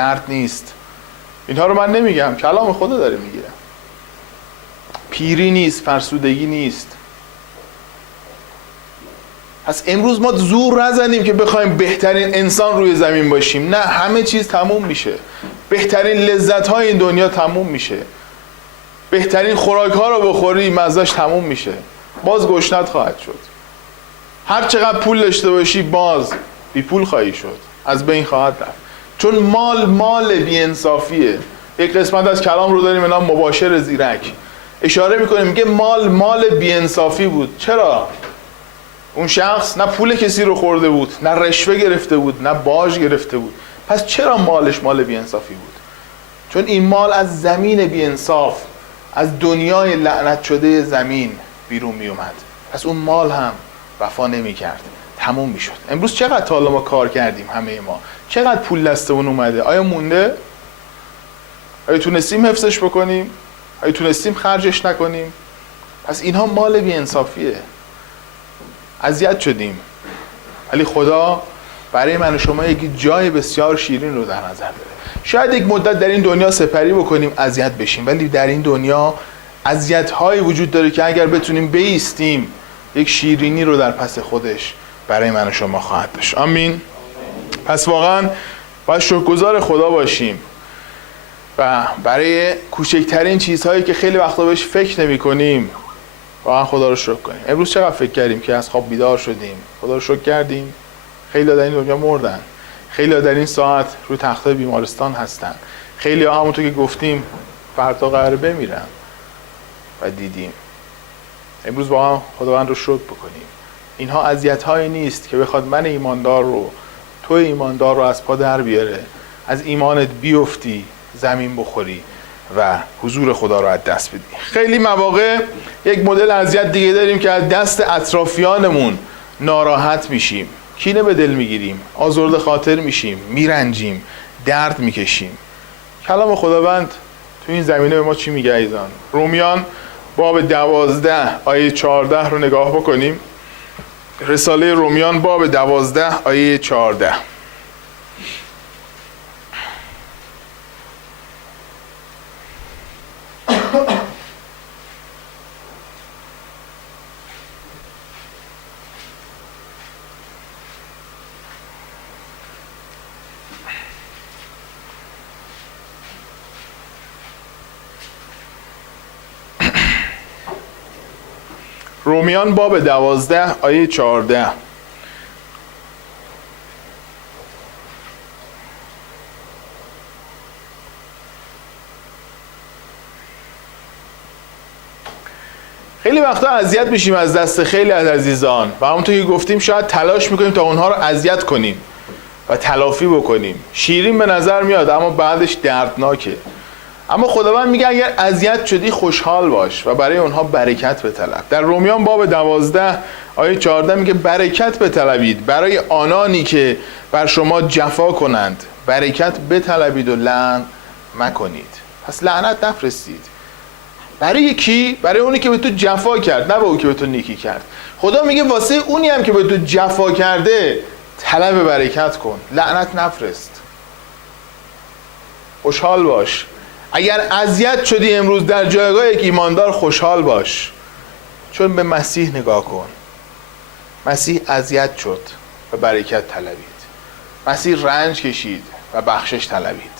درد نیست. اینها رو من نمیگم، کلام خدا داره میگه. پیری نیست، فرسودگی نیست. پس امروز ما زور نزنیم که بخوایم بهترین انسان روی زمین باشیم. نه، همه چیز تموم میشه. بهترین لذت های این دنیا تموم میشه. بهترین خوراک ها رو بخوری مزه‌اش تموم میشه. باز گشنت خواهد شد. هر چقدر پول داشته باشی باز بی پول خواهی شد. از بین خواهد رفت. چون مال بی انصافیه. یک قسمت از کلام رو داریم به نام مباشر زیرک. اشاره میکنیم میگه مال بی انصافی بود. چرا؟ اون شخص نه پول کسی رو خورده بود، نه رشوه گرفته بود، نه باج گرفته بود. پس چرا مالش مال بی انصافی بود؟ چون این مال از زمین بی انصاف، از دنیای لعنت شده زمین بیرون می اومد. پس اون مال هم وفا نمی کرد، تموم می شد. امروز چقدر تا حالا ما کار کردیم؟ همه ما چقدر پول دستمون اومده؟ آیا مونده؟ آیا تونستیم حفظش بکنیم؟ آیا تونستیم خرجش نکنیم؟ پس اینها مال بی انصافیه. اذیت شدیم، ولی خدا برای من و شما یک جای بسیار شیرین رو در نظر داره. شاید یک مدت در این دنیا سپری بکنیم، اذیت بشیم، ولی در این دنیا اذیت‌هایی وجود داره که اگر بتونیم بایستیم یک شیرینی رو در پس خودش برای من و شما خواهد داشت. آمین. پس واقعا باید شکرگزار خدا باشیم و برای کوچکترین چیزهایی که خیلی وقتا بهش فکر نمی‌کنیم واقعا خدا رو شکر کنیم. امروز چقدر فکر کردیم که از خواب بیدار شدیم؟ خدا رو شکر کردیم. خیلی در این دنیا مردن، خیلی در این ساعت روی تخت بیمارستان هستن، خیلی همونطور که گفتیم فردا قراره بمیرن و دیدیم. امروز واقعا خداوند رو شکر بکنیم. اینها اذیت‌هایی نیست که بخواد من ایماندار رو، تو ایماندار رو از پا در بیاره، از ایمانت بیفتی، زمین بخوری و حضور خدا رو از دست بدی. خیلی مواقع یک مدل اذیت دیگه داریم که از دست اطرافیانمون ناراحت میشیم، کینه به دل میگیریم، آزرده خاطر میشیم، میرنجیم، درد میکشیم. کلام خداوند تو این زمینه به ما چی میگه عزیزان؟ رومیان باب 12 آیه 14 رو نگاه بکنیم. رساله رومیان باب 12 آیه 14. رومیان باب 12 آیه 14. خیلی وقتا اذیت میشیم از دست خیلی از عزیزان و همونطور که گفتیم شاید تلاش میکنیم تا اونها رو اذیت کنیم و تلافی بکنیم. شیرین به نظر میاد اما بعدش دردناکه. اما خداوند میگه اگر اذیت شدی خوشحال باش و برای اونها برکت بطلب. در رومیان باب 12 آیه 14 میگه برکت بطلبید برای آنانی که بر شما جفا کنند، برکت بطلبید و لعن مکنید. پس لعنت نفرستید. برای کی؟ برای اونی که به تو جفا کرد، نه به اون که به تو نیکی کرد. خدا میگه واسه اونی هم که به تو جفا کرده طلب برکت کن، لعنت نفرست. خوشحال باش. اگر اذیت شدی امروز در جایگاه یک ایماندار خوشحال باش، چون به مسیح نگاه کن. مسیح اذیت شد و برکت طلبید. مسیح رنج کشید و بخشش طلبید.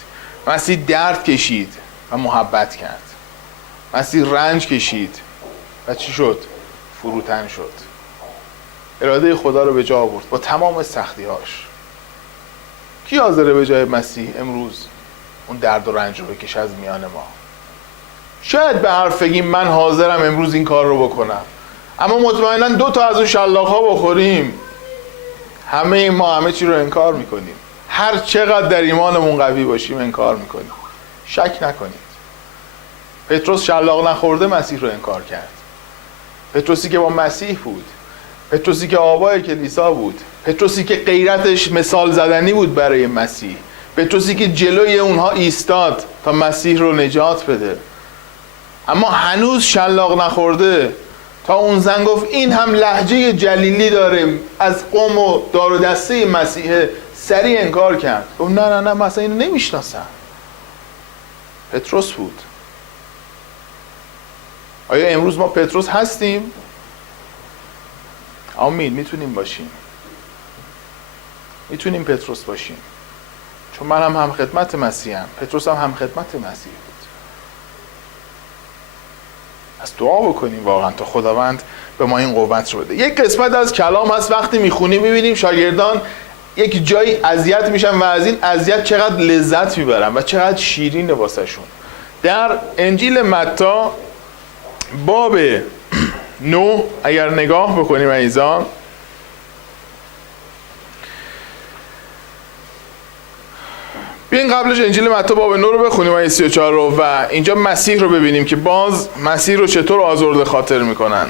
مسیح درد کشید و محبت کرد. مسیح رنج کشید و چی شد؟ فروتن شد. اراده خدا رو به جا آورد با تمام سختی‌هاش. کی حاضره به جای مسیح امروز اون درد و رنج رو بکشه از میان ما؟ شاید به حرف بگیم من حاضرم امروز این کار رو بکنم، اما مطمئنا 2 تا از اون شلاق‌ها بخوریم همه ما همه چی رو انکار میکنیم. هر چقدر در ایمانمون قوی باشیم انکار میکنیم. شک نکنید. پتروس شلاق نخورده مسیح رو انکار کرد. پتروسی که با مسیح بود، پتروسی که آبای کلیسا بود، پتروسی که غیرتش مثال زدنی بود برای مسیح، پتروسی که جلوی اونها ایستاد تا مسیح رو نجات بده، اما هنوز شلاق نخورده. تا اون زن گفت این هم لهجه جلیلی داره، از قوم و دار و دسته مسیح، سریع انکار کرد. گفت نه نه نه، من اصلا اینو نمیشناسم. پتروس بود. آیا امروز ما پتروس هستیم؟ آمین. میتونیم باشیم، میتونیم پتروس باشیم، چون من هم خدمت مسیحم، پتروس هم خدمت مسیح بود. از دعا بکنیم واقعا تا خداوند به ما این قوت رو بده. یک قسمت از کلام هست وقتی میخونیم میبینیم شاگردان یک جایی اذیت میشن و از این اذیت چقدر لذت میبرن و چقدر شیرین واسه شون. در انجیل متی باب 9 اگر نگاه بکنیم عزیزان، بیاین قبلش انجیل متی باب 9 رو بخونیم آیه 34 رو و اینجا مسیح رو ببینیم که باز مسیح رو چطور آزرده خاطر میکنن.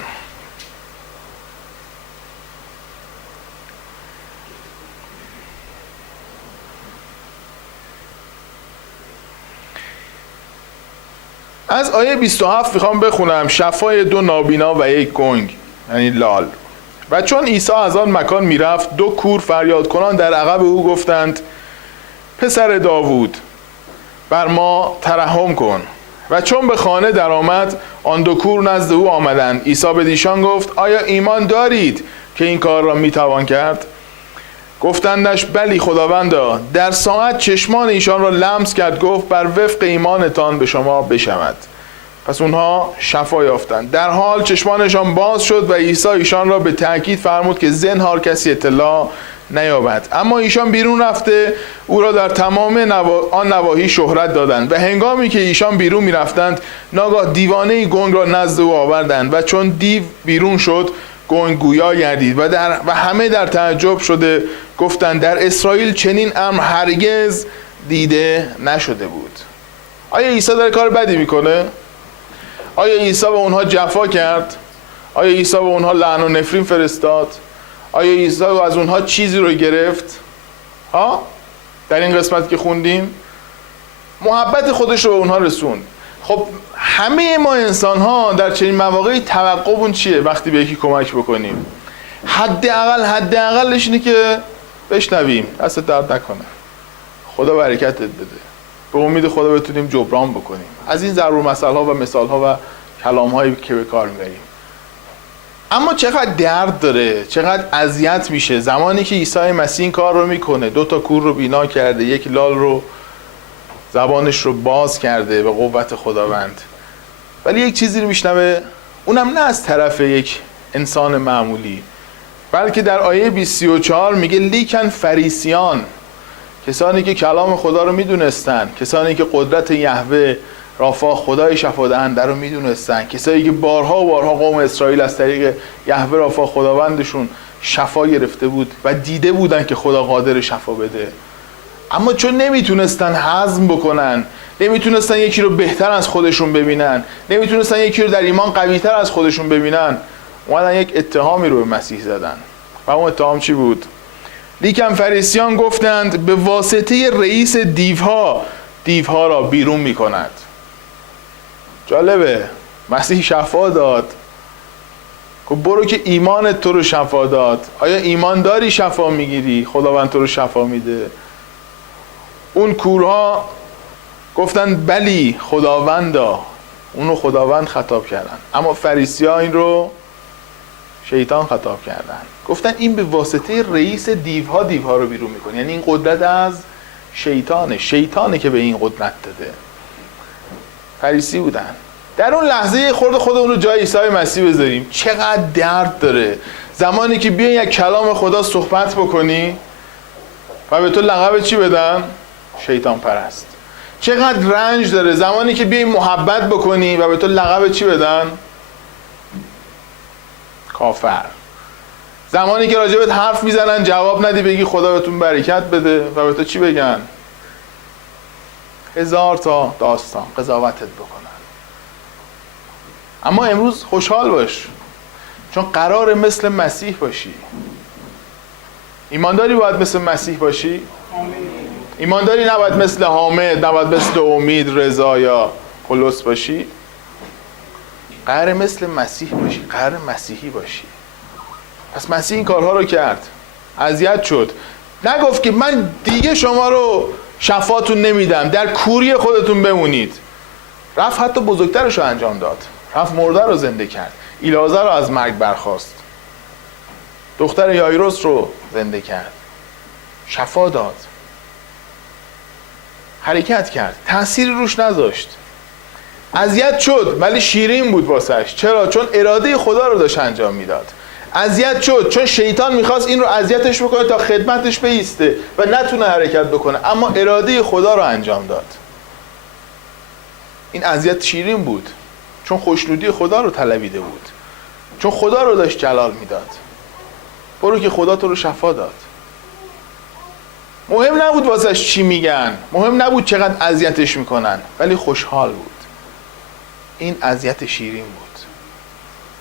از آیه 27 میخوام بخونم: شفای 2 نابینا و 1 گنگ، یعنی لال. و چون عیسی از آن مکان میرفت 2 کور فریاد کنان در عقب او گفتند پسر داوود بر ما ترحم کن. و چون به خانه در آمد آن 2 کور نزد او آمدند. عیسی به ایشان گفت آیا ایمان دارید که این کار را میتوان کرد؟ گفتندش بلی خداوندا. در ساعت چشمان ایشان را لمس کرد، گفت بر وفق ایمانتان به شما بشود. پس اونها شفا یافتند. در حال چشمانشان باز شد و عیسی ایشان را به تأکید فرمود که زنهار کسی اطلاع نیابد. اما ایشان بیرون رفته او را در تمام آن نواحی شهرت دادند. و هنگامی که ایشان بیرون می رفتند ناگاه دیوانه گنگ را نزد او آوردند و چون دیو بیرون شد گنگ گویا گردید و همه در تعجب شده گفتند در اسرائیل چنین امر هرگز دیده نشده بود. آیا عیسی داره کار بدی میکنه؟ آیا عیسی به اونها جفا کرد؟ آیا عیسی به اونها لعن و نفرین فرستاد؟ آیا عیسی از اونها چیزی رو گرفت؟ در این قسمت که خوندیم محبت خودش رو به اونها رسوند. خب همه ما انسان ها در چنین مواقعی توقعمون چیه وقتی به یکی کمک بکنیم؟ حداقلش اینه که بشنویم دست درد نکنه، خدا برکتت بده، به امید خدا بتونیم جبران بکنیم. از این ضرور مسائل ها و مثال ها و کلام هایی که به کار میبریم. اما چقدر درد داره، چقدر اذیت میشه زمانی که عیسی مسیح این کار رو میکنه. 2 تا کور رو بینا کرده، 1 لال رو زبانش رو باز کرده به قوت خداوند، ولی یک چیزی رو میشنوه، اونم نه از طرف یک انسان معمولی، بلکه در آیه 34 میگه لیکن فریسیان، کسانی که کلام خدا رو میدونستن، کسانی که قدرت یهوه رافا خدای شفا دهنده رو میدونستن، کسانی که بارها و بارها قوم اسرائیل از طریق یهوه رافا خداوندشون شفا گرفته بود و دیده بودن که خدا قادر شفا بده، اما چون نمیتونستن هضم بکنن، نمیتونستن یکی رو بهتر از خودشون ببینن، نمیتونستن یکی رو در ایمان قوی‌تر از خودشون ببینن، اومدن یک اتهامی رو به مسیح زدن. و اون اتهام چی بود؟ لیکن فریسیان گفتند به واسطه رئیس دیوها را بیرون میکند. جالبه، مسیح شفا داد. خب برو که ایمانت تو رو شفا داد. آیا ایمان داری شفا میگیری؟ خداوند تو رو شفا میده. اون کورها گفتن بلی خداوندا، اونو خداوند خطاب کردن، اما فریسی‌ها این رو شیطان خطاب کردن. گفتن این به واسطه رئیس دیوها رو بیرون میکنه، یعنی این قدرت از شیطانه که به این قدرت داده. فریسی بودن. در اون لحظه خودمون رو جای عیسی مسیح بذاریم، چقدر درد داره زمانی که بیای یک کلام خدا صحبت بکنی و به تو لقب چی بدن؟ شیطان پرست. چقدر رنج داره زمانی که بیای محبت بکنی و به تو لقب چی بدن؟ کافر. زمانی که راجبت حرف میزنن جواب ندی بگی خدا بهتون برکت بده و به تو چی بگن؟ 1000 تا داستان قضاوتت بکنن. اما امروز خوشحال باش، چون قرار مثل مسیح باشی. ایمانداری باید مثل مسیح باشی؟ ایمانداری نباید مثل حامد، نباید مثل امید، رضا یا پولس باشی. قرار مثل مسیح باشی، قرار مسیحی باشی. پس مسیح این کارها رو کرد، اذیت شد، نگفت که من دیگه شما رو شفاتون نمیدم، در کوری خودتون بمونید. رفت حتی بزرگترش رو انجام داد، رفت مرده رو زنده کرد، ایلازر رو از مرگ برخاست، دختر یایروس رو زنده کرد، شفا داد، حرکت کرد، تأثیری روش نذاشت. اذیت شد ولی شیرین بود واسش. چرا؟ چون اراده خدا رو داشت انجام میداد. اذیت شد چون شیطان میخواست این رو اذیتش بکنه تا خدمتش بیسته و نتونه حرکت بکنه، اما اراده خدا رو انجام داد. این اذیت شیرین بود چون خوشنودی خدا رو طلبیده بود، چون خدا رو داشت جلال میداد. برو که خدا تو رو شفا داد. مهم نبود واسش چی میگن، مهم نبود چقدر اذیتش میکنن، ولی خوشحال بود. این اذیت شیرین بود.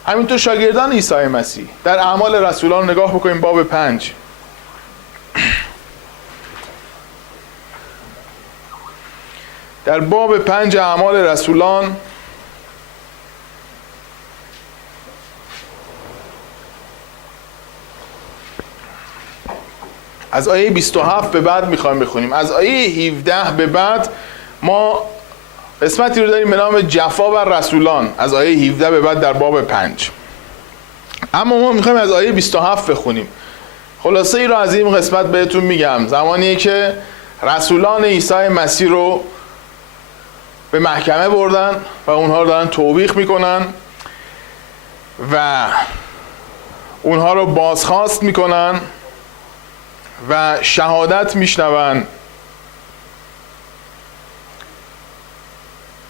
همینطور شاگردان عیسی مسیح در اعمال رسولان نگاه بکنیم، باب 5. در باب 5 اعمال رسولان از آیه 27 به بعد میخوایم بخونیم. از آیه 17 به بعد ما قسمتی رو داریم به نام جفا بر رسولان، از آیه 17 به بعد در باب 5. اما ما میخوایم از آیه 27 بخونیم. خلاصه ای رو از این قسمت بهتون میگم. زمانیه که رسولان عیسی مسیح رو به محکمه بردن و اونها رو دارن توبیخ میکنن و اونها رو بازخواست میکنن و شهادت میشنون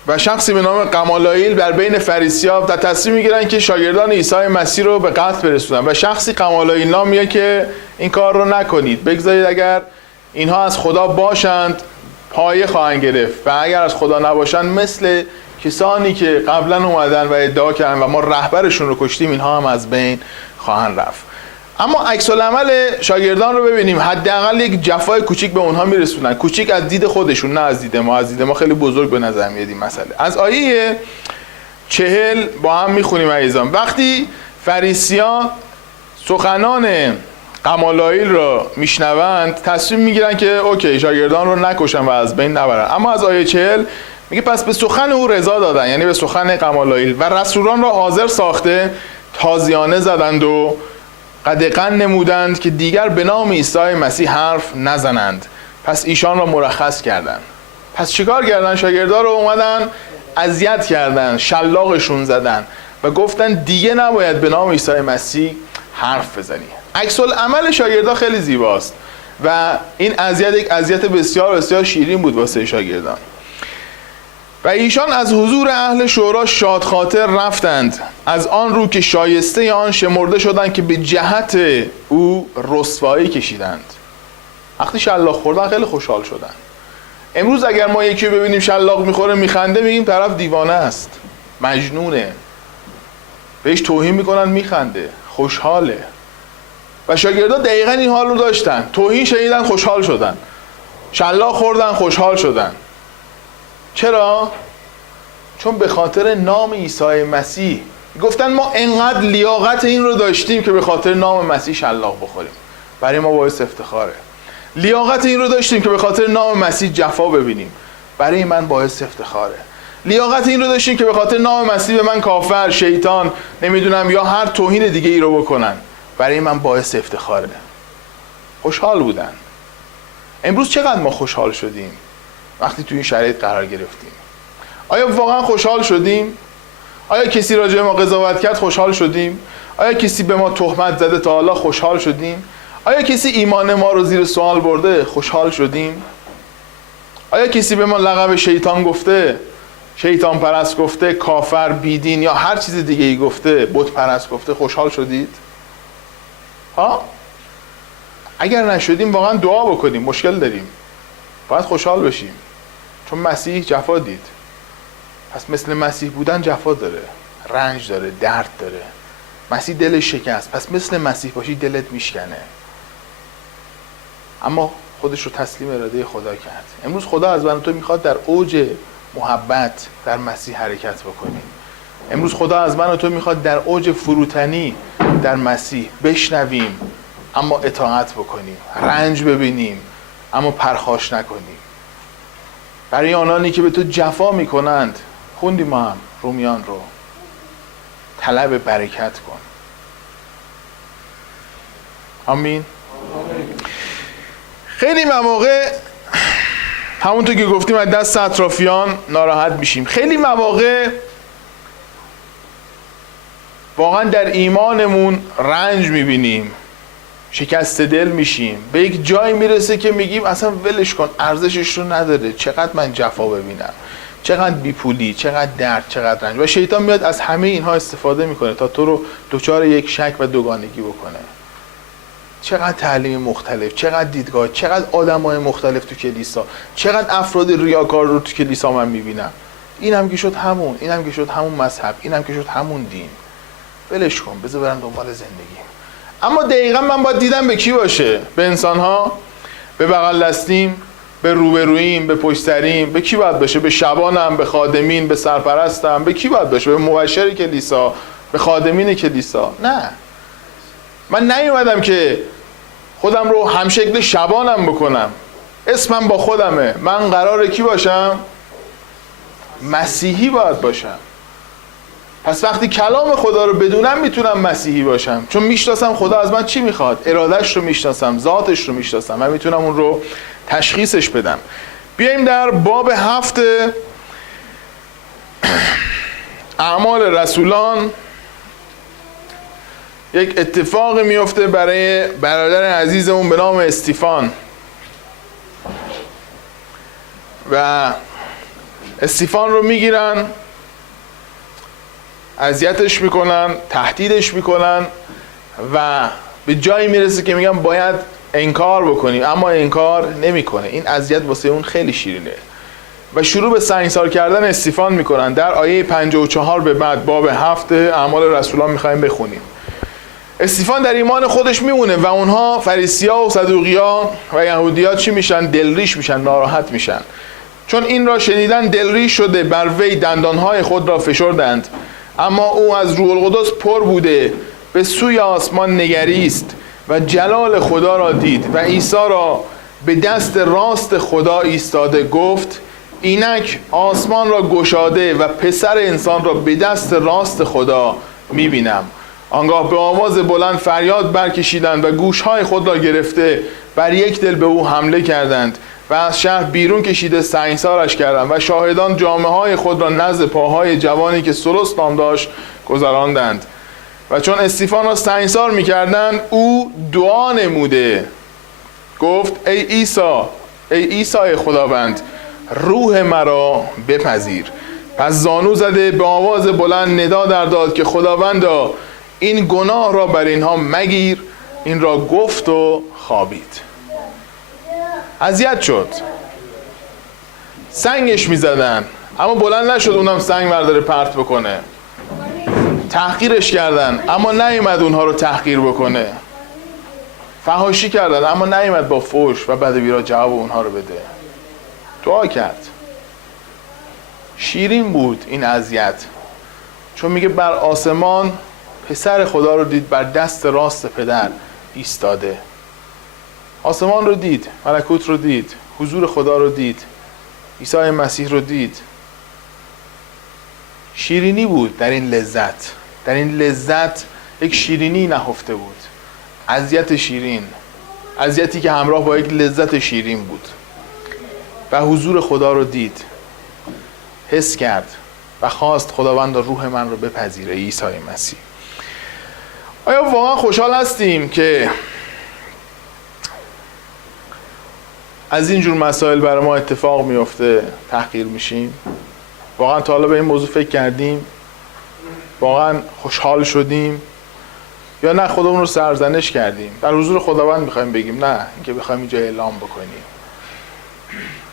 و شخصی به نام قمالائیل در بین فریسی‌ها در تصمیم میگیرن که شاگردان عیسی مسیح رو به قتل برسونن و شخصی قمالائیل نامیه که این کار رو نکنید، بگذارید اگر اینها از خدا باشند پایه خواهند گرفت و اگر از خدا نباشند مثل کسانی که قبلا اومدن و ادعا کردن و ما رهبرشون رو کشتیم اینها هم از بین خواهند رفت. اما عکس العمل شاگردان رو ببینیم، حداقل یک جفای کوچیک به اونها میرسونن، کوچیک از دید خودشون نه از دید ما. از دید ما خیلی بزرگ به نظر میاد این مسئله. از آیه 40 با هم میخونیم عزیزان. وقتی فریسیان سخنان قمالائیل را میشنوند تصمیم میگیرن که اوکی شاگردان رو نکشن و از بین نبرن. اما از آیه 40 میگه پس به سخن او رضا دادن، یعنی به سخن قمالائیل، و رسولان را حاضر ساخته تازیانه زدند و قدغن نمودند که دیگر به نام عیسی مسیح حرف نزنند. پس ایشان را مرخص کردند. پس چیکار کردن؟ شاگردا رو اومدن اذیت کردن، شلاقشون زدن و گفتن دیگه نباید به نام عیسی مسیح حرف بزنی. عکس العمل شاگردا خیلی زیباست و این اذیت یک اذیت بسیار بسیار شیرین بود واسه شاگردان. و ایشان از حضور اهل شورا شادخاطر رفتند، از آن رو که شایسته آن شمرده شدند که به جهت او رسوایی کشیدند. وقتی شلاق خوردن خیلی خوشحال شدن. امروز اگر ما یکی رو ببینیم شلاق میخوره میخنده، میگیم طرف دیوانه است، مجنونه، بهش توهین میکنن میخنده، خوشحاله. و شاگردا دقیقا این حال رو داشتن. توهین شنیدن خوشحال شدن، شلاق خوردن خوشحال شدن. چرا؟ چون به خاطر نام عیسی مسیح گفتن ما انقدر لیاقت این رو داشتیم که به خاطر نام مسیح شلاق بخوریم. برای ما باعث افتخاره. لیاقت این رو داشتیم که به خاطر نام مسیح جفا ببینیم. برای من باعث افتخاره. لیاقت این رو داشتیم که به خاطر نام مسیح به من کافر، شیطان، نمیدونم یا هر توهین دیگه ای رو بکنن. برای من باعث افتخاره. خوشحال بودن. امروز چقدر ما خوشحال شدیم وقتی توی این شرایط قرار گرفتیم؟ آیا واقعا خوشحال شدیم؟ آیا کسی راجع به ما قضاوت کرد خوشحال شدیم؟ آیا کسی به ما تهمت زده تا حالا خوشحال شدیم؟ آیا کسی ایمان ما رو زیر سوال برده خوشحال شدیم؟ آیا کسی به ما لقب شیطان گفته، شیطان پرست گفته، کافر، بیدین یا هر چیز دیگه ای گفته، بت پرست گفته، خوشحال شدید؟ ها؟ اگر نشدیم واقعا دعا بکنیم، مشکل داریم. باید خوشحال بشیم چون مسیح جفا دید. پس مثل مسیح بودن جفا داره، رنج داره، درد داره. مسیح دلش شکست، پس مثل مسیح باشی دلت میشکنه. اما خودش رو تسلیم اراده خدا کرد. امروز خدا از من تو میخواد در اوج محبت در مسیح حرکت بکنیم. امروز خدا از من و تو میخواد در اوج فروتنی در مسیح بشنویم اما اطاعت بکنیم، رنج ببینیم اما پرخاش نکنیم. برای آنانی که به تو جفا میکنند، خوندیم ما هم رومیان رو، طلب برکت کن. آمین. خیلی مواقع همونطور که گفتیم از دست اطرافیان ناراحت میشیم. خیلی مواقع واقعا در ایمانمون رنج میبینیم، شکست دل میشیم، به یک جایی میرسه که میگیم اصلا ولش کن، ارزشش رو نداره، چقدر من جفا ببینم، چقدر بیپولی، چقدر درد، چقدر رنج. و شیطان میاد از همه اینها استفاده میکنه تا تو رو دچار یک شک و دوگانگی بکنه. چقدر تعلیم مختلف، چقدر دیدگاه، چقدر آدمای مختلف تو کلیسا، چقدر افراد ریاکار رو تو کلیسا من میبینم. اینم که شد همون، اینم که شد همون مذهب، اینم که شد همون دین. ولش کن، بذار برم دنبال زندگی. اما دقیقا من باید دیدم به کی باشه؟ به انسان‌ها، به بغل دستیم، به روبروییم، به پشت سریم. به کی باید باشه؟ به شبانم، به خادمین، به سرپرستم. به کی باید باشه؟ به مبشر کلیسا، به خادمین کلیسا؟ نه، من نیومدم که خودم رو همشکل شبانم بکنم. اسمم با خودمه. من قراره کی باشم؟ مسیحی باید باشم. پس وقتی کلام خدا رو بدونم میتونم مسیحی باشم، چون میشناسم خدا از من چی میخواد، ارادهش رو میشناسم، ذاتش رو میشناسم و میتونم اون رو تشخیصش بدم. بیاییم در باب 7 اعمال رسولان. یک اتفاق میفته برای برادر عزیزمون به نام استیفان و استیفان رو میگیرن، اذیتش میکنن، تهدیدش میکنن و به جایی میرسه که میگن باید انکار بکنیم، اما انکار نمیکنه. این اذیت واسه اون خیلی شیرینه و شروع به سنگسار کردن استیفان میکنن. در آیه 54 به بعد باب 7 اعمال رسولان میخوایم بخونیم. استیفان در ایمان خودش میمونه و اونها فریسی‌ها و صدوقی‌ها و یهودی‌ها چی میشن؟ دلریش میشن، ناراحت میشن، چون این را شنیدن دلریش شده، بر وی دندانهای خود را فشردند. اما او از روح القدس پر بوده به سوی آسمان نگریست و جلال خدا را دید و عیسی را به دست راست خدا ایستاده گفت اینک آسمان را گشاده و پسر انسان را به دست راست خدا میبینم. آنگاه به آواز بلند فریاد برکشیدند و گوشهای خود را گرفته بر یک دل به او حمله کردند و از شهر بیرون کشیده سنگسارش کردند و شاهدان جامه‌های خود را نزد پاهای جوانی که سلس نام داشت گذراندند. و چون استیفان را سنگسار می‌کردند او دعا نموده گفت ای عیسی خداوند، روح مرا بپذیر. پس زانو زده به آواز بلند ندا در داد که خداوندا این گناه را بر اینها مگیر. این را گفت و خوابید. اذیت شد، سنگش میزدن اما بلند نشد اونم سنگ برداره پرت بکنه. تحقیرش کردن اما نیامد اونها رو تحقیر بکنه. فحاشی کردن اما نیامد با فحش و بدویرا جواب اونها رو بده. دعا کرد. شیرین بود این اذیت، چون میگه بر آسمان پسر خدا رو دید بر دست راست پدر ایستاده. آسمان رو دید، ملکوت رو دید، حضور خدا رو دید، عیسی مسیح رو دید. شیرینی بود در این لذت، در این لذت یک شیرینی نهفته بود. اذیت شیرین، اذیتی که همراه با یک لذت شیرین بود. و حضور خدا رو دید، حس کرد و خواست خداوند روح من رو بپذیره. عیسی مسیح. آیا واقعا خوشحال هستیم که از این جور مسائل برای ما اتفاق میفته، تحقیر میشیم؟ واقعا تا حالا به این موضوع فکر کردیم؟ واقعا خوشحال شدیم؟ یا نه خودمون رو سرزنش کردیم؟ در حضور خداوند میخوایم بگیم نه، اینکه بخوایم اینجا اعلام بکنیم.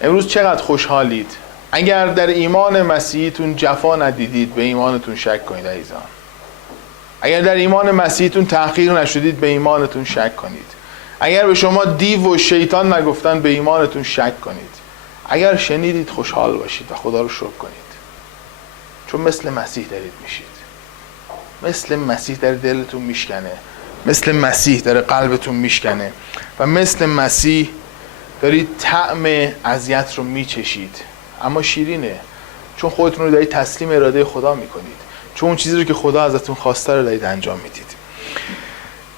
امروز چقدر خوشحالید؟ اگر در ایمان مسیحیتون جفا ندیدید به ایمانتون شک کنید عزیزان. اگر در ایمان مسیحیتون تحقیر نشدید به ایمانتون شک کنید. اگر به شما دیو و شیطان نگفتن به ایمانتون شک کنید. اگر شنیدید خوشحال باشید و خدا رو شکر کنید، چون مثل مسیح دارید میشید. مثل مسیح در دلتون میشکنه مثل مسیح داره قلبتون میشکنه و مثل مسیح دارید طعم اذیت رو میچشید، اما شیرینه، چون خودتون رو دارید تسلیم اراده خدا میکنید، چون اون چیزی رو که خدا ازتون خواسته رو دارید انجام میدید.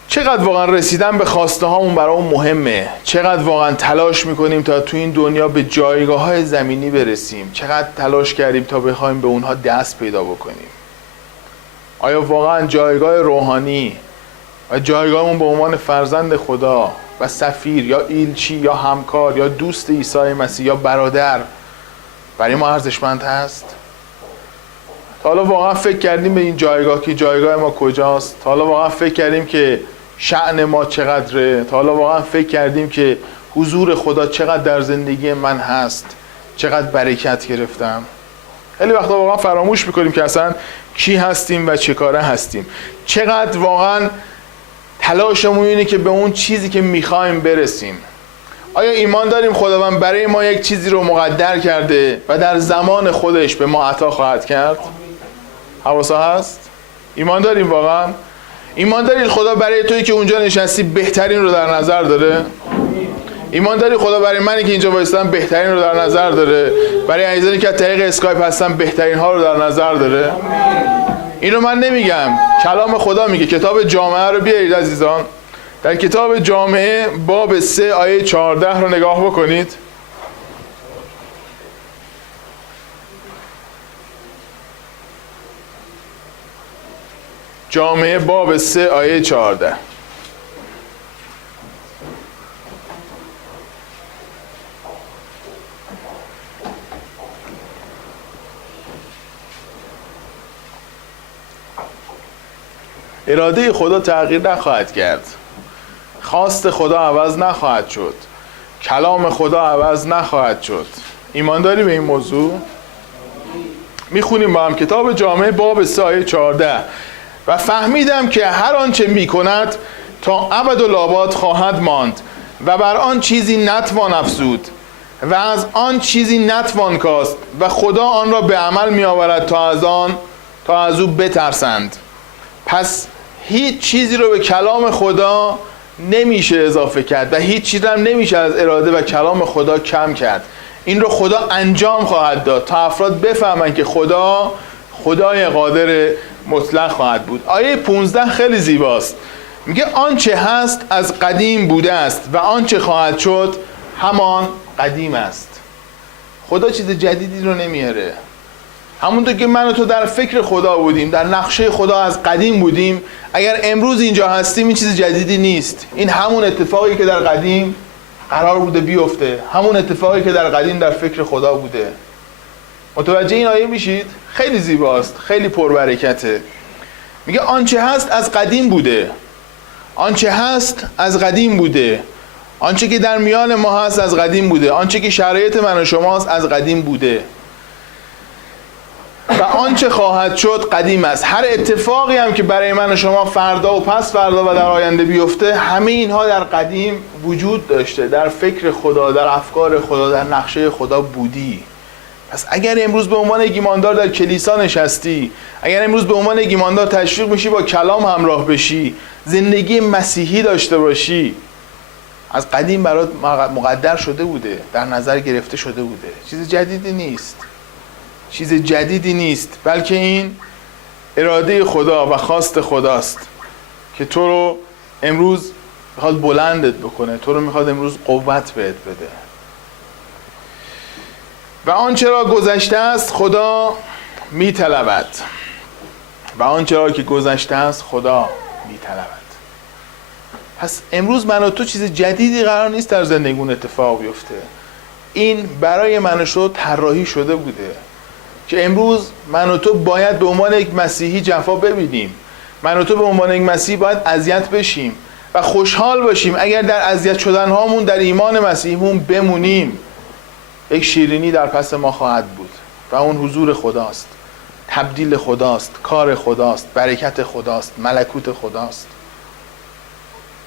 چقدر واقعا رسیدن به خواسته هامون برامون مهمه، چقدر واقعا تلاش میکنیم تا تو این دنیا به جایگاه های زمینی برسیم، چقدر تلاش کردیم تا بخوایم به اونها دست پیدا بکنیم. آیا واقعا جایگاه روحانی و جایگاهمون به عنوان فرزند خدا و سفیر یا ایلچی یا همکار یا دوست عیسی مسیح یا برادر برای ما ارزشمند هست؟ تا حالا واقعا فکر کردیم به این جایگاه که جایگاه ما کجاست؟ تا حالا واقعا فکر کردیم که شأن ما چقدره؟ تا حالا واقعا فکر کردیم که حضور خدا چقدر در زندگی من هست؟ چقدر برکت گرفتم؟ خیلی وقتا واقعا فراموش میکنیم که اصلا کی هستیم و چه کاره هستیم. چقدر واقعا تلاشمون اینه که به اون چیزی که میخوایم برسیم. آیا ایمان داریم خداوند برای ما یک چیزی رو مقدر کرده و در زمان خودش به ما عطا خواهد کرد؟ حواسا هست؟ ایمان داریم واقعا؟ ایمان دارید خدا برای تویی که اونجا نشستی بهترین رو در نظر داره؟ ایمان داری خدا برای منی که اینجا وایستادم بهترین رو در نظر داره؟ برای عزیزانی که از طریق اسکایپ هستن بهترین ها رو در نظر داره؟ اینو من نمیگم، کلام خدا میگه. کتاب جامعه رو بیارید عزیزان، در کتاب جامعه باب 3 آیه 14 رو نگاه بکنید. جامعه باب 3 آیه 14. اراده خدا تغییر نخواهد کرد، خواست خدا عوض نخواهد شد، کلام خدا عوض نخواهد شد. ایمان داری به این موضوع؟ میخونیم با هم کتاب جامعه باب 3 آیه 14. و فهمیدم که هر آنچه میکند تا ابدالآباد خواهد ماند و بر آن چیزی نتوان افزود و از آن چیزی نتوان کاست و خدا آن را به عمل میآورد تا از او بترسند. پس هیچ چیزی رو به کلام خدا نمیشه اضافه کرد و هیچ چیزی هم نمیشه از اراده و کلام خدا کم کرد. این رو خدا انجام خواهد داد تا افراد بفهمن که خدا خدای قادر مطلق خواهد بود. آیه 15 خیلی زیباست، میگه آنچه هست از قدیم بوده است و آنچه خواهد شد همان قدیم است. خدا چیز جدیدی رو نمیاره. همونطور که من و تو در فکر خدا بودیم، در نقشه خدا از قدیم بودیم، اگر امروز اینجا هستیم این چیز جدیدی نیست. این همون اتفاقی که در قدیم قرار بوده بیفته، همون اتفاقی که در قدیم در فکر خدا بوده. متوجه این آیه میشید؟ خیلی زیباست، خیلی پربرکته. میگه آنچه هست از قدیم بوده، آنچه هست از قدیم بوده، آنچه که در میان ما هست از قدیم بوده، آنچه که شرایط من و شماست از قدیم بوده و آنچه خواهد شد قدیم است. هر اتفاقی هم که برای من و شما فردا و پس فردا و در آینده بیفته، همه اینها در قدیم وجود داشته، در فکر خدا، در افکار خدا، در نقشه خدا بودی. پس اگر امروز به عنوان یک ایماندار در کلیسا نشستی، اگر امروز به عنوان یک ایماندار تشویق میشی با کلام همراه بشی، زندگی مسیحی داشته باشی، از قدیم برات مقدر شده بوده، در نظر گرفته شده بوده. چیز جدیدی نیست، چیز جدیدی نیست، بلکه این اراده خدا و خواست خداست که تو رو امروز میخواد بلندت بکنه، تو رو میخواد امروز قوت بهت بده. و آنچه را گذشته است خدا میطلبد، و آنچه را که گذشته است خدا میطلبد. پس امروز من و تو چیز جدیدی قرار نیست در زندگیمون اتفاق بیفته. این برای من و تو طراحی شده بوده که امروز من و تو باید به عنوان یک مسیحی جفا ببینیم. من و تو به عنوان یک مسیحی باید اذیت بشیم و خوشحال باشیم اگر در اذیت شدن هامون در ایمان مسیحیمون بمونیم. یک شیرینی در پس ما خواهد بود و اون حضور خداست، تبدیل خداست، کار خداست، برکت خداست، ملکوت خداست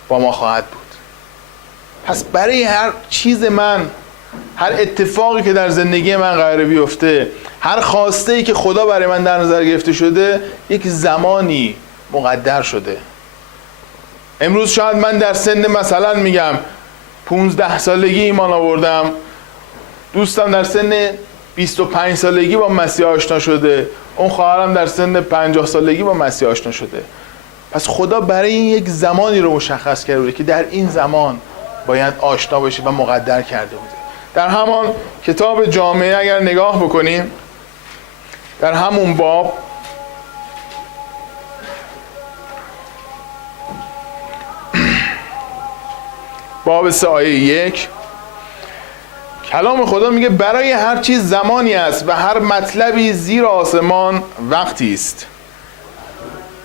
با ما خواهد بود. پس برای هر چیز من، هر اتفاقی که در زندگی من قراره بیفته، هر خواسته‌ای که خدا برای من در نظر گرفته شده، یک زمانی مقدر شده. امروز شاید من در سن مثلا میگم 15 سالگی ایمان آوردم، دوستم در سن 25 سالگی با مسیح آشنا شده، اون خواهرم در سن 50 سالگی با مسیح آشنا شده. پس خدا برای این یک زمانی رو مشخص کرده بوده که در این زمان باید آشنا بشی و مقدر کرده بوده. در همان کتاب جامعه اگر نگاه بکنیم، در همون باب 3 آیه 1 کلام خدا میگه برای هر چیز زمانی است و هر مطلبی زیر آسمان وقتی است.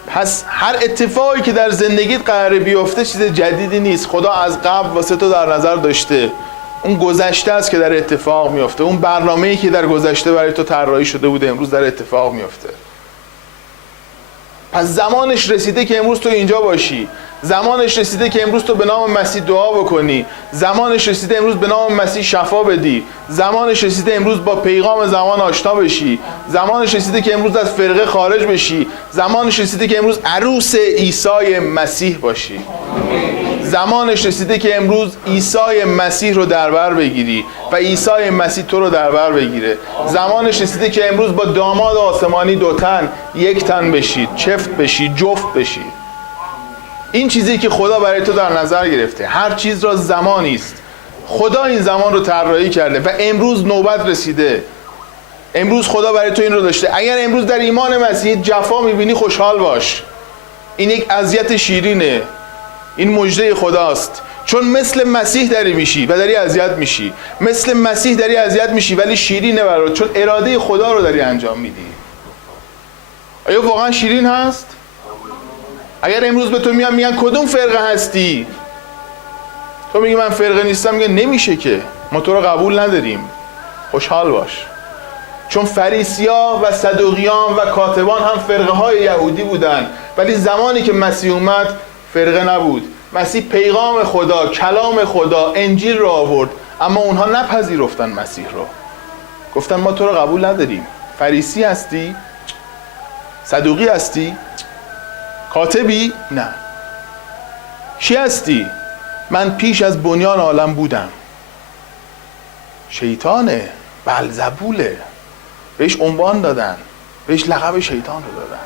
پس هر اتفاقی که در زندگیت قراره بیفته چیز جدیدی نیست. خدا از قبل واسه تو در نظر داشته. اون گذشته است که در اتفاق میفته. اون برنامه‌ای که در گذشته برای تو طراحی شده بوده امروز در اتفاق میفته. پس زمانش رسیده که امروز تو اینجا باشی. زمانش رسیده که امروز تو به نام مسیح دعا بکنی. زمانش رسیده امروز به نام مسیح شفا بدی. زمانش رسیده امروز با پیغام زمان آشنا بشی. زمانش رسیده که امروز از فرقه خارج بشی. زمانش رسیده که امروز عروس عیسی مسیح باشی. زمانش رسیده که امروز عیسی مسیح رو در بر بگیری و عیسی مسیح تو رو در بر بگیره. زمانش رسیده که امروز با داماد آسمانی دو تن یک تن بشید، چفت بشی، جفت بشی. این چیزی که خدا برای تو در نظر گرفته. هر چیز را زمانی است. خدا این زمان رو طراحی کرده و امروز نوبت رسیده. امروز خدا برای تو این رو داشته. اگر امروز در ایمان مسیح جفا میبینی خوشحال باش. این یک اذیت شیرینه. این مژده خداست. چون مثل مسیح داری میشی و داری اذیت میشی. مثل مسیح داری اذیت میشی ولی شیرینه برات، چون اراده خدا رو داری انجام میدی. آیا واقعا شیرین هست؟ اگر امروز به تو میگن کدوم فرقه هستی؟ تو میگی من فرقه نیستم، میگه نمیشه که، ما تو رو قبول نداریم. خوشحال باش. چون فریسیا و صدوقیان و کاتبان هم فرقه های یهودی بودن، ولی زمانی که مسیح اومد فرقه نبود. مسیح پیغام خدا، کلام خدا، انجیل رو آورد، اما اونها نپذیرفتن مسیح رو. گفتن ما تو رو قبول نداریم. فریسی هستی؟ صدوقی هستی؟ کاتبی؟ نه. چی هستی؟ من پیش از بنیان عالم بودم. شیطانه، بلزبوله، بهش عنوان دادن، بهش لقب شیطان رو دادن.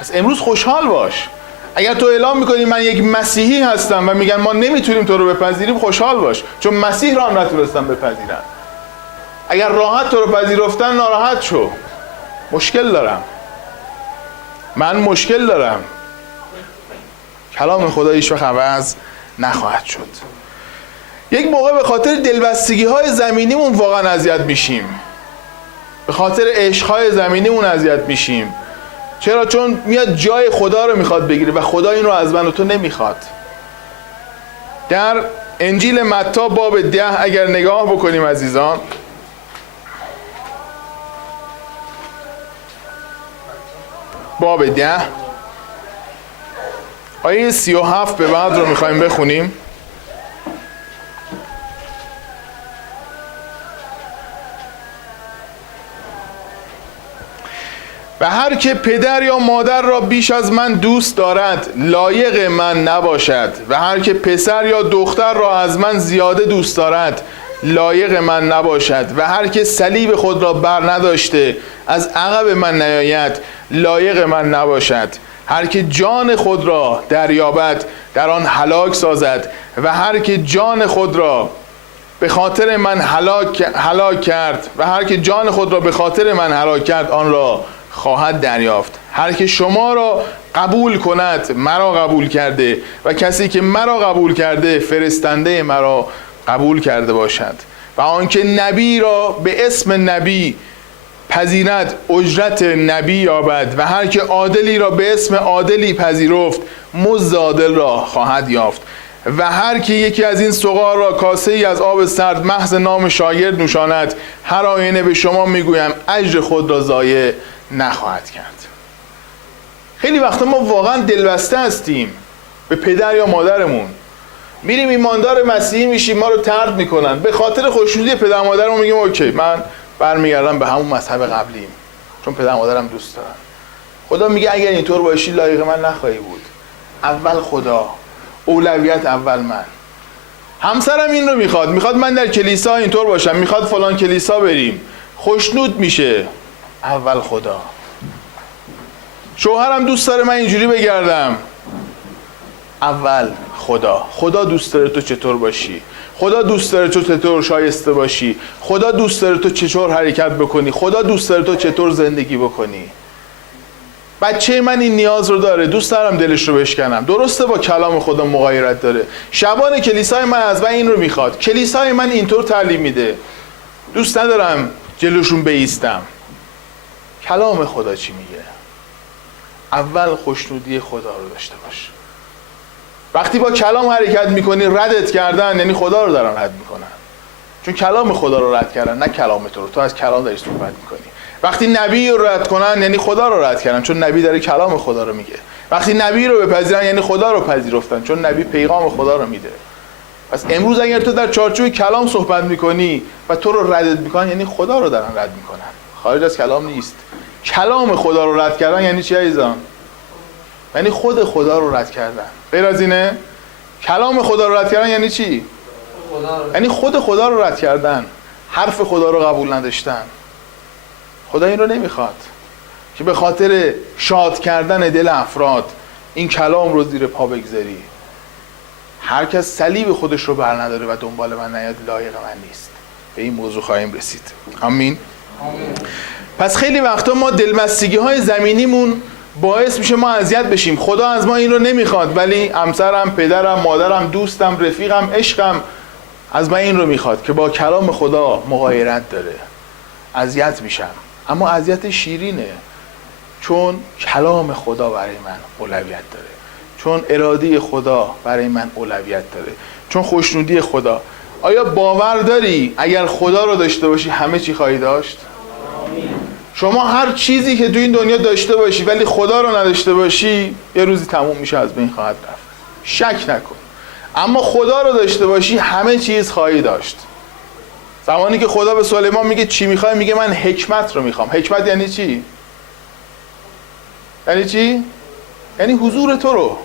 پس امروز خوشحال باش. اگر تو اعلام میکنی من یک مسیحی هستم و میگن ما نمیتونیم تو رو بپذیریم، خوشحال باش، چون مسیح را هم نتونستن بپذیرن. اگر راحت تو رو پذیرفتن ناراحت شو. مشکل دارم، من مشکل دارم. کلام خدا هیچ وقت عوض نخواهد شد. یک موقع به خاطر دلبستگی های زمینیمون واقعا اذیت میشیم. به خاطر عشق های زمینیمون اذیت میشیم. چرا؟ چون میاد جای خدا رو میخواد بگیره و خدا این رو از من و تو نمیخواد. در انجیل متی باب 10 اگر نگاه بکنیم عزیزان، باب 10 آیه 37 به بعد رو میخوایم بخونیم. و هر که پدر یا مادر را بیش از من دوست دارد لایق من نباشد و هر که پسر یا دختر را از من زیاده دوست دارد لایق من نباشد و هر که صلیب خود را بر نداشته از عقب من نیاید لایق من نباشد. هر که جان خود را دریابد در آن هلاک سازد و هر که جان خود را به خاطر من هلاک کرد و هر که جان خود را به خاطر من هلاک کرد آن را خواهد دریافت. هر که شما را قبول کند مرا قبول کرده و کسی که مرا قبول کرده فرستنده مرا قبول کرده باشد. و آنکه نبی را به اسم نبی پذیرد اجرت نبی یابد و هر که عادلی را به اسم عادلی پذیرفت مزد عادل را خواهد یافت. و هر که یکی از این سقار را کاسه ای از آب سرد محض نام شاگرد نوشاند هر آینه به شما میگویم اجر خود را ضایع نخواهد کرد. خیلی وقتا ما واقعا دلبسته هستیم به پدر یا مادرمون. میریم ایماندار مسیحی میشیم، ما رو طرد میکنن، به خاطر خوشنودی پدر مادرمون میگیم اوکی من برمیگردم به همون مذهب قبلیم چون پدر مادرم دوست دارن. خدا میگه اگر اینطور باشی لایق من نخواهی بود. اول خدا، اولویت اول من. همسرم این رو میخواد من در کلیسا اینطور باشم، میخواد فلان کلیسا بریم، خوشنود میشه، اول خدا. شوهرم دوست داره من اینجوری بگردم، اول خدا. خدا دوست داره تو چطور باشی، خدا دوست داره تو چطور شایسته باشی، خدا دوست داره تو چطور حرکت بکنی، خدا دوست داره تو چطور زندگی بکنی. بچه من این نیاز رو داره، دوست دارم دلش رو بشکنم. درسته با کلام خدا مغایرت داره. شبان کلیسای من از من این رو میخواد، کلیسای من اینطور تعلیم میده، دوست ندارم جلوشون بایستم. کلام خدا چی میگه؟ اول خوشنودی خدا رو داشته باش. وقتی با کلام حرکت میکنی، ردت کردن یعنی خدا رو دارن رد میکنن، چون کلام خدا رو رد کردن، نه کلام تو از کلام داری صحبت میکنی. وقتی نبی رو رد کنن یعنی خدا رو رد کردن، چون نبی داره کلام خدا رو میگه. وقتی نبی رو بپذیرن یعنی خدا رو پذیرفتن، چون نبی پیغام خدا رو میده. پس امروز اگر تو در چارچوب کلام صحبت میکنی و تو رو ردت میکنن یعنی خدا رو دارن رد میکنن، خارج از کلام نیست. کلام خدا رو رد کردن یعنی چی عزیزان؟ یعنی خود خدا رو رد کردن. غیر از اینه؟ کلام خدا رو رد کردن یعنی چی؟ یعنی خود خدا رو رد کردن، حرف خدا رو قبول نداشتن. خدا این رو نمیخواد که به خاطر شاد کردن دل افراد این کلام رو زیر پا بگذاری. هر کس صلیب خودش رو بر نداره و دنبال من نیاد لایق من نیست. به این موضوع خواهیم رسید. آمین. پس خیلی وقتا ما دلبستگی های زمینیمون باعث میشه ما اذیت بشیم. خدا از ما این رو نمیخواد، ولی همسرم، پدرم، مادرم، دوستم، رفیقم، عشقم از من این رو میخواد که با کلام خدا مغایرت داره. اذیت میشم، اما اذیت شیرینه، چون کلام خدا برای من اولویت داره، چون اراده خدا برای من اولویت داره، چون خوشنودی خدا. آیا باور داری اگر خدا رو داشته باشی همه چی خواهی داشت؟ شما هر چیزی که تو این دنیا داشته باشی ولی خدا رو نداشته باشی یه روزی تموم میشه، از بین خواهد رفت، شک نکن. اما خدا رو داشته باشی همه چیز خواهی داشت. زمانی که خدا به سلیمان میگه چی میخوای، میگه من حکمت رو میخوام. حکمت یعنی چی؟ یعنی چی؟ یعنی حضور تو رو.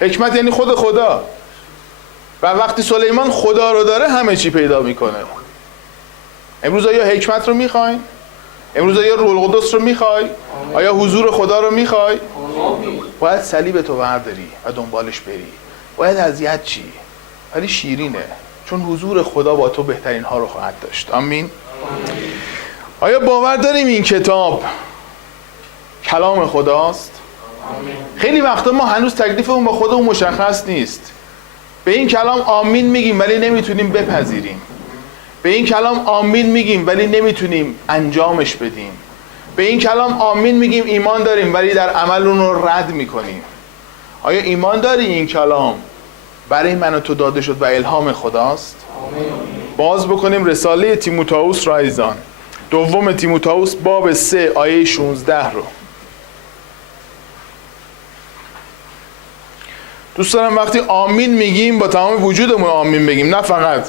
حکمت یعنی خود خدا. و وقتی سلیمان خدا رو داره همه چی پیدا میکنه. امروز آیا حکمت رو میخوای؟ امروز آیا روح القدس رو میخوای؟ آیا حضور خدا رو میخوای؟ باید صلیب تو برداری و دنبالش بری. باید اذیت چی؟ ولی شیرینه، چون حضور خدا با تو بهترین ها رو خواهد داشت. آمین. آیا باور داریم این کتاب کلام خداست؟ آمین. خیلی وقتا ما هنوز تکلیفمون با خودمون مشخص نیست. به این کلام آمین میگیم ولی نمیتونیم بپذیریم. به این کلام آمین میگیم ولی نمیتونیم انجامش بدیم. به این کلام آمین میگیم، ایمان داریم، ولی در عمل اون رو رد میکنیم. آیا ایمان داری این کلام برای من و تو داده شد و الهام خداست؟ آمین. باز بکنیم رساله تیموتائوس را عزیزان، دوم تیموتائوس باب 3 آیه 16 رو. دوست دارم وقتی آمین میگیم با تمام وجودمون آمین بگیم، نه فقط